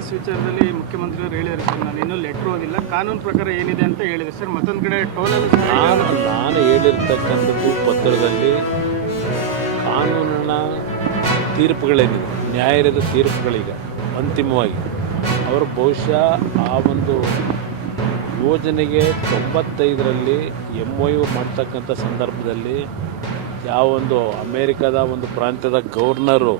Fees ವಿಚಾರದಲ್ಲಿ ಮುಖ್ಯಮಂತ್ರಿಯವರು ಹೇಳಿದ್ದಾರೆ ಸರ್, ನಾನು ಇನ್ನೂ ಲೆಟ್ರ್ ಓದಿಲ್ಲ, ಕಾನೂನು ಪ್ರಕಾರ ಏನಿದೆ ಅಂತ ಹೇಳಿದೆ ಸರ್. ಮತ್ತೊಂದು ಕಡೆ ಟೋಲಲ್ಲೂ ನಾನು ಹೇಳಿರ್ತಕ್ಕಂಥದ್ದು ಪತ್ರದಲ್ಲಿ ಕಾನೂನಿನ ತೀರ್ಪುಗಳೇನಿದೆ, ನ್ಯಾಯಾಲಯದ ತೀರ್ಪುಗಳೀಗ ಅಂತಿಮವಾಗಿ ಅವರು ಬಹುಶಃ ಆ ಒಂದು ಯೋಜನೆಗೆ 95ರಲ್ಲಿ MOU ಮಾಡ್ತಕ್ಕಂಥ ಸಂದರ್ಭದಲ್ಲಿ ಯಾವೊಂದು ಅಮೇರಿಕಾದ ಒಂದು ಪ್ರಾಂತ್ಯದ ಗವರ್ನರು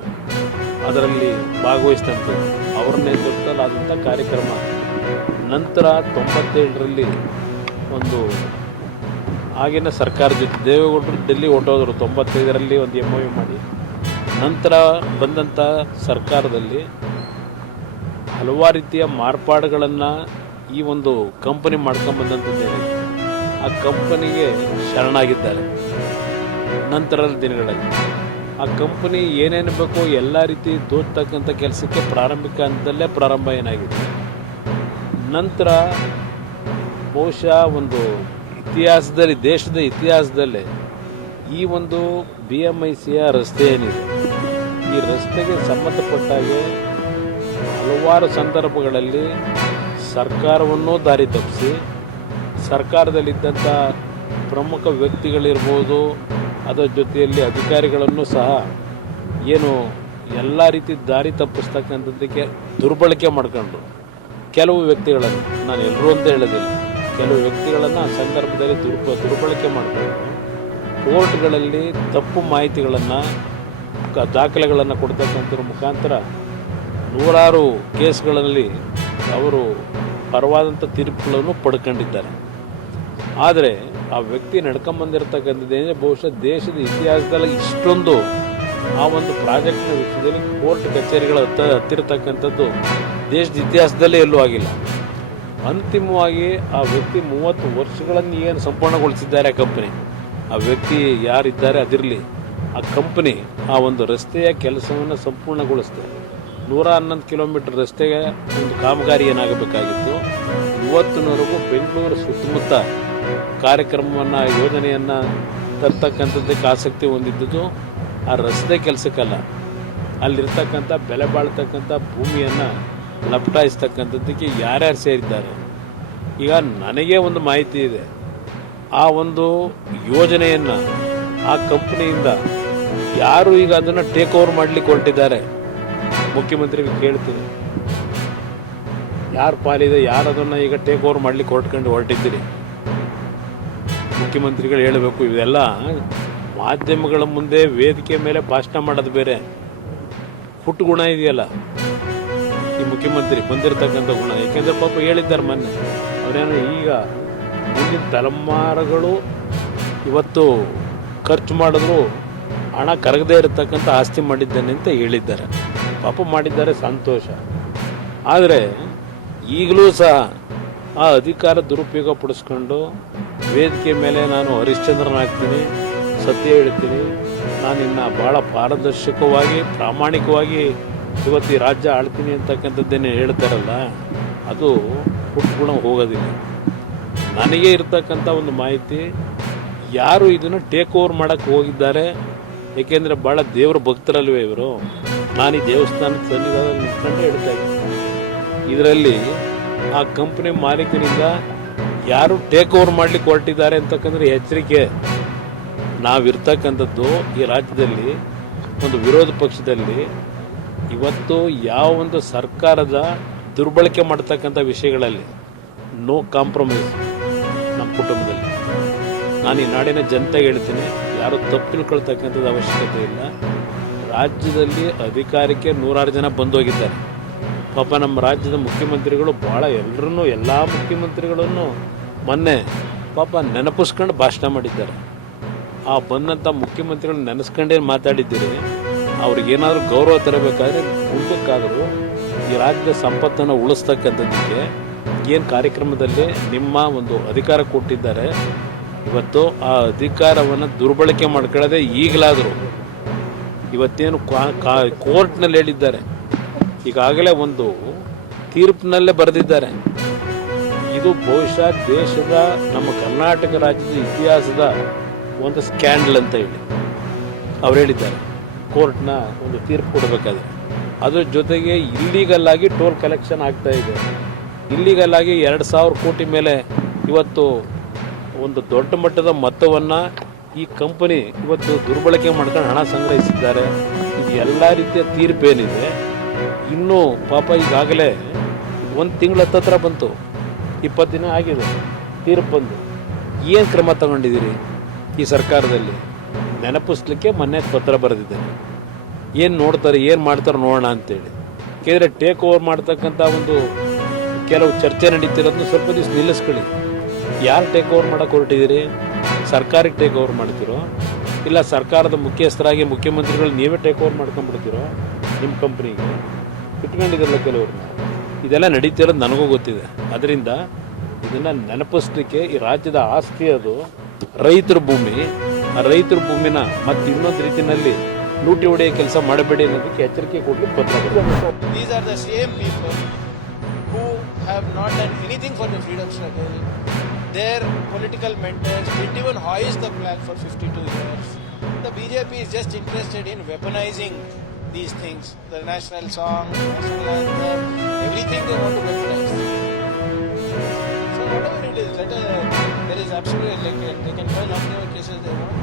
ಅದರಲ್ಲಿ ಭಾಗವಹಿಸಿದಂಥದ್ದು ಅವ್ರ ನೇತೃತ್ವದಲ್ಲಿ ಆದಂಥ ಕಾರ್ಯಕ್ರಮ. ನಂತರ 97ರಲ್ಲಿ ಒಂದು ಆಗಿನ ಸರ್ಕಾರ ಜೊತೆ ದೇವೇಗೌಡರು ಡೆಲ್ಲಿ ಹೊರಟೋದ್ರು. 95ರಲ್ಲಿ ಒಂದು MOU ಮಾಡಿ ನಂತರ ಬಂದಂಥ ಸರ್ಕಾರದಲ್ಲಿ ಹಲವಾರು ರೀತಿಯ ಮಾರ್ಪಾಡುಗಳನ್ನು ಈ ಒಂದು ಕಂಪನಿ ಮಾಡ್ಕೊಂಬಂದಂಥದ್ದು ಹೇಳಿ ಆ ಕಂಪನಿಗೆ ಶರಣಾಗಿದ್ದಾರೆ. ನಂತರದ ದಿನಗಳಲ್ಲಿ ಆ ಕಂಪನಿ ಏನೇನು ಬೇಕೋ ಎಲ್ಲ ರೀತಿ ದೋಚತಕ್ಕಂಥ ಕೆಲಸಕ್ಕೆ ಪ್ರಾರಂಭಿಕ ಹಂತದಲ್ಲೇ ಪ್ರಾರಂಭ ಏನಾಗಿದೆ. ನಂತರ ಬಹುಶಃ ಒಂದು ಇತಿಹಾಸದಲ್ಲಿ, ದೇಶದ ಇತಿಹಾಸದಲ್ಲೇ ಈ ಒಂದು BMICಯ ರಸ್ತೆ ಏನಿದೆ, ಈ ರಸ್ತೆಗೆ ಸಂಬಂಧಪಟ್ಟಾಗೆ ಹಲವಾರು ಸಂದರ್ಭಗಳಲ್ಲಿ ಸರ್ಕಾರವನ್ನು ದಾರಿ ತಪ್ಪಿಸಿ ಸರ್ಕಾರದಲ್ಲಿದ್ದಂಥ ಪ್ರಮುಖ ವ್ಯಕ್ತಿಗಳಿರ್ಬೋದು, ಅದರ ಜೊತೆಯಲ್ಲಿ ಅಧಿಕಾರಿಗಳನ್ನು ಸಹ ಏನು ಎಲ್ಲ ರೀತಿ ದಾರಿ ತಪ್ಪಿಸ್ತಕ್ಕಂಥದ್ದಕ್ಕೆ ದುರ್ಬಳಕೆ ಮಾಡ್ಕೊಂಡ್ರು. ಕೆಲವು ವ್ಯಕ್ತಿಗಳನ್ನು, ನಾನು ಎಲ್ಲರೂ ಅಂತ ಹೇಳೋದಿಲ್ಲ, ಕೆಲವು ವ್ಯಕ್ತಿಗಳನ್ನು ಆ ಸಂದರ್ಭದಲ್ಲಿ ದುರ್ಬಳಕೆ ಮಾಡಿಕೊಂಡು ಕೋರ್ಟ್ಗಳಲ್ಲಿ ತಪ್ಪು ಮಾಹಿತಿಗಳನ್ನು, ದಾಖಲೆಗಳನ್ನು ಕೊಡ್ತಕ್ಕಂಥದ್ರ ಮುಖಾಂತರ ನೂರಾರು ಕೇಸ್ಗಳಲ್ಲಿ ಅವರು ಪರವಾದಂಥ ತೀರ್ಪುಗಳನ್ನು ಪಡ್ಕೊಂಡಿದ್ದಾರೆ. ಆದರೆ ಆ ವ್ಯಕ್ತಿ ನಡ್ಕೊಂಬಂದಿರತಕ್ಕಂಥದ್ದೇನೆ ಬಹುಶಃ ದೇಶದ ಇತಿಹಾಸದಲ್ಲಿ ಇಷ್ಟೊಂದು ಆ ಒಂದು ಪ್ರಾಜೆಕ್ಟ್ನ ವಿಷಯದಲ್ಲಿ ಕೋರ್ಟ್ ಕಚೇರಿಗಳ ಹತ್ತಿರತಕ್ಕಂಥದ್ದು ದೇಶದ ಇತಿಹಾಸದಲ್ಲೇ ಎಲ್ಲೂ ಆಗಿಲ್ಲ. ಅಂತಿಮವಾಗಿ ಆ ವ್ಯಕ್ತಿ 30 ವರ್ಷಗಳನ್ನು ಏನು ಸಂಪೂರ್ಣಗೊಳಿಸಿದ್ದಾರೆ ಕಂಪನಿ, ಆ ವ್ಯಕ್ತಿ ಯಾರಿದ್ದಾರೆ ಅದಿರಲಿ, ಆ ಕಂಪನಿ ಆ ಒಂದು ರಸ್ತೆಯ ಕೆಲಸವನ್ನು ಸಂಪೂರ್ಣಗೊಳಿಸ್ತಾರೆ. 111 ಕಿಲೋಮೀಟರ್ ರಸ್ತೆಗೆ ಒಂದು ಕಾಮಗಾರಿ ಏನಾಗಬೇಕಾಗಿತ್ತು, ಇವತ್ತಿನವರೆಗೂ ಬೆಂಗಳೂರು ಸುತ್ತಮುತ್ತ ಕಾರ್ಯಕ್ರಮವನ್ನು, ಯೋಜನೆಯನ್ನು ತರ್ತಕ್ಕಂಥದ್ದಕ್ಕೆ ಆಸಕ್ತಿ ಹೊಂದಿದ್ದು ಆ ರಸ್ತೆ ಕೆಲಸಕ್ಕಲ್ಲ, ಅಲ್ಲಿರ್ತಕ್ಕಂಥ ಬೆಲೆ ಬಾಳ್ತಕ್ಕಂಥ ಭೂಮಿಯನ್ನು ಲಪಟಾಯಿಸ್ತಕ್ಕಂಥದ್ದಕ್ಕೆ ಯಾರ್ಯಾರು ಸೇರಿದ್ದಾರೆ. ಈಗ ನನಗೆ ಒಂದು ಮಾಹಿತಿ ಇದೆ, ಆ ಒಂದು ಯೋಜನೆಯನ್ನು ಆ ಕಂಪ್ನಿಯಿಂದ ಯಾರು ಈಗ ಅದನ್ನು ಟೇಕ್ ಓವರ್ ಮಾಡಲಿಕ್ಕೆ ಹೊರಟಿದ್ದಾರೆ, ಮುಖ್ಯಮಂತ್ರಿಗೆ ಕೇಳ್ತೀನಿ, ಯಾರು ಪಾಲಿದೆ, ಯಾರು ಅದನ್ನು ಈಗ ಟೇಕ್ ಓವರ್ ಮಾಡಲಿಕ್ಕೆ ಹೊರಟಿದ್ದೀರಿ, ಮುಖ್ಯಮಂತ್ರಿಗಳು ಹೇಳಬೇಕು. ಇವೆಲ್ಲ ಮಾಧ್ಯಮಗಳ ಮುಂದೆ ವೇದಿಕೆ ಮೇಲೆ ಭಾಷಣ ಮಾಡೋದು ಬೇರೆ, ಹುಟ್ಟು ಗುಣ ಇದೆಯಲ್ಲ ಈ ಮುಖ್ಯಮಂತ್ರಿ ಬಂದಿರತಕ್ಕಂಥ ಗುಣ. ಯಾಕೆಂದರೆ ಪಾಪ ಹೇಳಿದ್ದಾರೆ ಮೊನ್ನೆ, ಅವರೇನೋ ಈಗ ಮುಂದಿನ ತಲೆಮಾರುಗಳು ಇವತ್ತು ಖರ್ಚು ಮಾಡಿದ್ರು ಹಣ ಕರಗದೇ ಇರತಕ್ಕಂಥ ಆಸ್ತಿ ಮಾಡಿದ್ದೇನೆ ಅಂತ ಹೇಳಿದ್ದಾರೆ. ಪಾಪ ಮಾಡಿದ್ದಾರೆ, ಸಂತೋಷ. ಆದರೆ ಈಗಲೂ ಸಹ ಆ ಅಧಿಕಾರ ದುರುಪಯೋಗ ಪಡಿಸ್ಕೊಂಡು ವೇದಿಕೆ ಮೇಲೆ ನಾನು ಹರಿಶ್ಚಂದ್ರನಾಗ್ತೀನಿ, ಸತ್ಯ ಹೇಳ್ತೀನಿ, ನಾನಿನ್ನು ಭಾಳ ಪಾರದರ್ಶಕವಾಗಿ ಪ್ರಾಮಾಣಿಕವಾಗಿ ಇವತ್ತು ಈ ರಾಜ್ಯ ಆಳ್ತೀನಿ ಅಂತಕ್ಕಂಥದ್ದೇನೆ ಹೇಳ್ತಾರಲ್ಲ, ಅದು ಹುಟ್ಟುಗುಣ ಹೋಗೋದಿಲ್ಲ. ನನಗೆ ಇರ್ತಕ್ಕಂಥ ಒಂದು ಮಾಹಿತಿ, ಯಾರು ಇದನ್ನು ಟೇಕ್ ಓವರ್ ಮಾಡೋಕ್ಕೆ ಹೋಗಿದ್ದಾರೆ, ಏಕೆಂದರೆ ಭಾಳ ದೇವರ ಭಕ್ತರಲ್ವೇ ಇವರು. ನಾನು ಈ ದೇವಸ್ಥಾನದ ಸನ್ನಿಧಾನದಲ್ಲಿ ನಿಂತ್ಕೊಂಡೇ ಹೇಳ್ತಾ ಇದ್ದೀನಿ, ಇದರಲ್ಲಿ ಆ ಕಂಪನಿ ಮಾಲೀಕರಿಂದ ಯಾರು ಟೇಕ್ ಓವರ್ ಮಾಡಲಿಕ್ಕೆ ಹೊರಟಿದ್ದಾರೆ ಅಂತಕ್ಕಂದ್ರೆ ಎಚ್ಚರಿಕೆ. ನಾವಿರ್ತಕ್ಕಂಥದ್ದು ಈ ರಾಜ್ಯದಲ್ಲಿ ಒಂದು ವಿರೋಧ ಪಕ್ಷದಲ್ಲಿ ಇವತ್ತು ಯಾವ ಒಂದು ಸರ್ಕಾರದ ದುರ್ಬಳಕೆ ಮಾಡ್ತಕ್ಕಂಥ ವಿಷಯಗಳಲ್ಲಿ ನೋ ಕಾಂಪ್ರಮೈಸ್ ನಮ್ಮ ಕುಟುಂಬದಲ್ಲಿ. ನಾನು ಈ ನಾಡಿನ ಜನತೆಗೆ ಹೇಳ್ತೀನಿ, ಯಾರು ತಪ್ಪು ತಿಳ್ಕೊಳ್ತಕ್ಕಂಥದ್ದು ಅವಶ್ಯಕತೆ ಇಲ್ಲ. ರಾಜ್ಯದಲ್ಲಿ ಅಧಿಕಾರಕ್ಕೆ 106 ಜನ ಬಂದೋಗಿದ್ದಾರೆ. ಪಾಪ ನಮ್ಮ ರಾಜ್ಯದ ಮುಖ್ಯಮಂತ್ರಿಗಳು ಭಾಳ ಎಲ್ಲ ಮುಖ್ಯಮಂತ್ರಿಗಳನ್ನು ಮೊನ್ನೆ ಪಾಪ ನೆನಪಿಸ್ಕೊಂಡು ಭಾಷಣ ಮಾಡಿದ್ದಾರೆ. ಆ ಬಂದಂಥ ಮುಖ್ಯಮಂತ್ರಿಗಳನ್ನ ನೆನೆಸ್ಕೊಂಡೇ ಮಾತಾಡಿದ್ದೀರಿ. ಅವ್ರಿಗೇನಾದರೂ ಗೌರವ ತರಬೇಕಾದ್ರೆ ಮುಂದಕ್ಕಾದರೂ ಈ ರಾಜ್ಯದ ಸಂಪತ್ತನ್ನು ಉಳಿಸ್ತಕ್ಕಂಥದ್ದಕ್ಕೆ ಏನು ಕಾರ್ಯಕ್ರಮದಲ್ಲಿ ನಿಮ್ಮ ಒಂದು ಅಧಿಕಾರ ಕೊಟ್ಟಿದ್ದಾರೆ, ಇವತ್ತು ಆ ಅಧಿಕಾರವನ್ನು ದುರ್ಬಳಕೆ ಮಾಡ್ಕೊಳ್ಳೋದೇ ಈಗಲಾದರೂ. ಇವತ್ತೇನು ಕೋರ್ಟ್ನಲ್ಲಿ ಹೇಳಿದ್ದಾರೆ, ಈಗಾಗಲೇ ಒಂದು ತೀರ್ಪಿನಲ್ಲೇ ಬರೆದಿದ್ದಾರೆ. ಇದು ಬಹುಶಃ ದೇಶದ ನಮ್ಮ ಕರ್ನಾಟಕ ರಾಜ್ಯದ ಇತಿಹಾಸದ ಒಂದು ಸ್ಕ್ಯಾಂಡಲ್ ಅಂತ ಹೇಳಿ ಅವ್ರು ಹೇಳಿದ್ದಾರೆ. ಕೋರ್ಟ್ನ ಒಂದು ತೀರ್ಪು ಕೊಡಬೇಕಾದ್ರೆ ಅದ್ರ ಜೊತೆಗೆ ಇಲ್ಲೀಗಲ್ ಆಗಿ ಟೋಲ್ ಕಲೆಕ್ಷನ್ ಆಗ್ತಾ ಇದೆ. ಇಲ್ಲೀಗಲ್ ಆಗಿ 2,000 ಕೋಟಿ ಮೇಲೆ ಇವತ್ತು ಒಂದು ದೊಡ್ಡ ಮಟ್ಟದ ಮೊತ್ತವನ್ನು ಈ ಕಂಪನಿ ಇವತ್ತು ದುರ್ಬಳಕೆ ಮಾಡ್ಕೊಂಡು ಹಣ ಸಂಗ್ರಹಿಸಿದ್ದಾರೆ. ಇದು ಎಲ್ಲ ರೀತಿಯ ತೀರ್ಪೇನಿದೆ. ಇನ್ನೂ ಪಾಪ ಈಗಾಗಲೇ 1 ತಿಂಗಳ ಹತ್ರ ಬಂತು, 20 ದಿನ ಆಗಿದೆ ತೀರ್ಪು ಬಂದು. ಏನು ಕ್ರಮ ತಗೊಂಡಿದ್ದೀರಿ ಈ ಸರ್ಕಾರದಲ್ಲಿ? ನೆನಪಿಸ್ಲಿಕ್ಕೆ ಮೊನ್ನೆ ಪತ್ರ ಬರೆದಿದ್ದಾರೆ. ಏನು ನೋಡ್ತಾರೆ, ಏನು ಮಾಡ್ತಾರೆ ನೋಡೋಣ ಅಂತೇಳಿ. ಯಾಕೆಂದರೆ ಟೇಕ್ ಓವರ್ ಮಾಡ್ತಕ್ಕಂಥ ಒಂದು ಕೆಲವು ಚರ್ಚೆ ನಡೀತಿರೋದನ್ನ ಸ್ವಲ್ಪ ದಿವಸ ನಿಲ್ಲಿಸ್ಕೊಳ್ಳಿ. ಯಾರು ಟೇಕ್ ಓವರ್ ಮಾಡೋಕೆ ಹೊರಟಿದ್ದೀರಿ? ಸರ್ಕಾರಕ್ಕೆ ಟೇಕ್ ಓವರ್ ಮಾಡ್ತಿರೋ, ಇಲ್ಲ ಸರ್ಕಾರದ ಮುಖ್ಯಸ್ಥರಾಗಿ ಮುಖ್ಯಮಂತ್ರಿಗಳು ನೀವೇ ಟೇಕ್ ಓವರ್ ಮಾಡ್ಕೊಂಡ್ಬಿಡ್ತಿರೋ ನಿಮ್ಮ ಕಂಪ್ನಿಗೆ ಇಟ್ಕೊಂಡಿದ್ರಲ್ಲ ಕೆಲವ್ರನ್ನ. ಇದೆಲ್ಲ ನಡೀತಿರೋದು ನನಗೂ ಗೊತ್ತಿದೆ. ಅದರಿಂದ ಇದನ್ನು ನೆನಪಿಸ್ಲಿಕ್ಕೆ ಈ ರಾಜ್ಯದ ಆಸ್ತಿ ಅದು ರೈತರ ಭೂಮಿ. ಆ ರೈತರ ಭೂಮಿನ ಮತ್ತೆ ಇನ್ನೊಂದು ರೀತಿಯಲ್ಲಿ ಲೂಟಿ ಹೊಡೆಯೋ ಕೆಲಸ ಮಾಡಬೇಡಿ ಅನ್ನೋದಕ್ಕೆ ಎಚ್ಚರಿಕೆ ಕೊಡ್ಲಿಕ್ಕೆ ಪತ್ರ ಬರ್ತದೆ. These are the same people who have not done anything for the freedom struggle. Their political mentors didn't even hoist the flag for 52 years. The BJP is just interested in weaponizing these things. The national song, national anthem, everything they want to weaponize. So whatever it is, there is absolutely, they can file how many cases they want.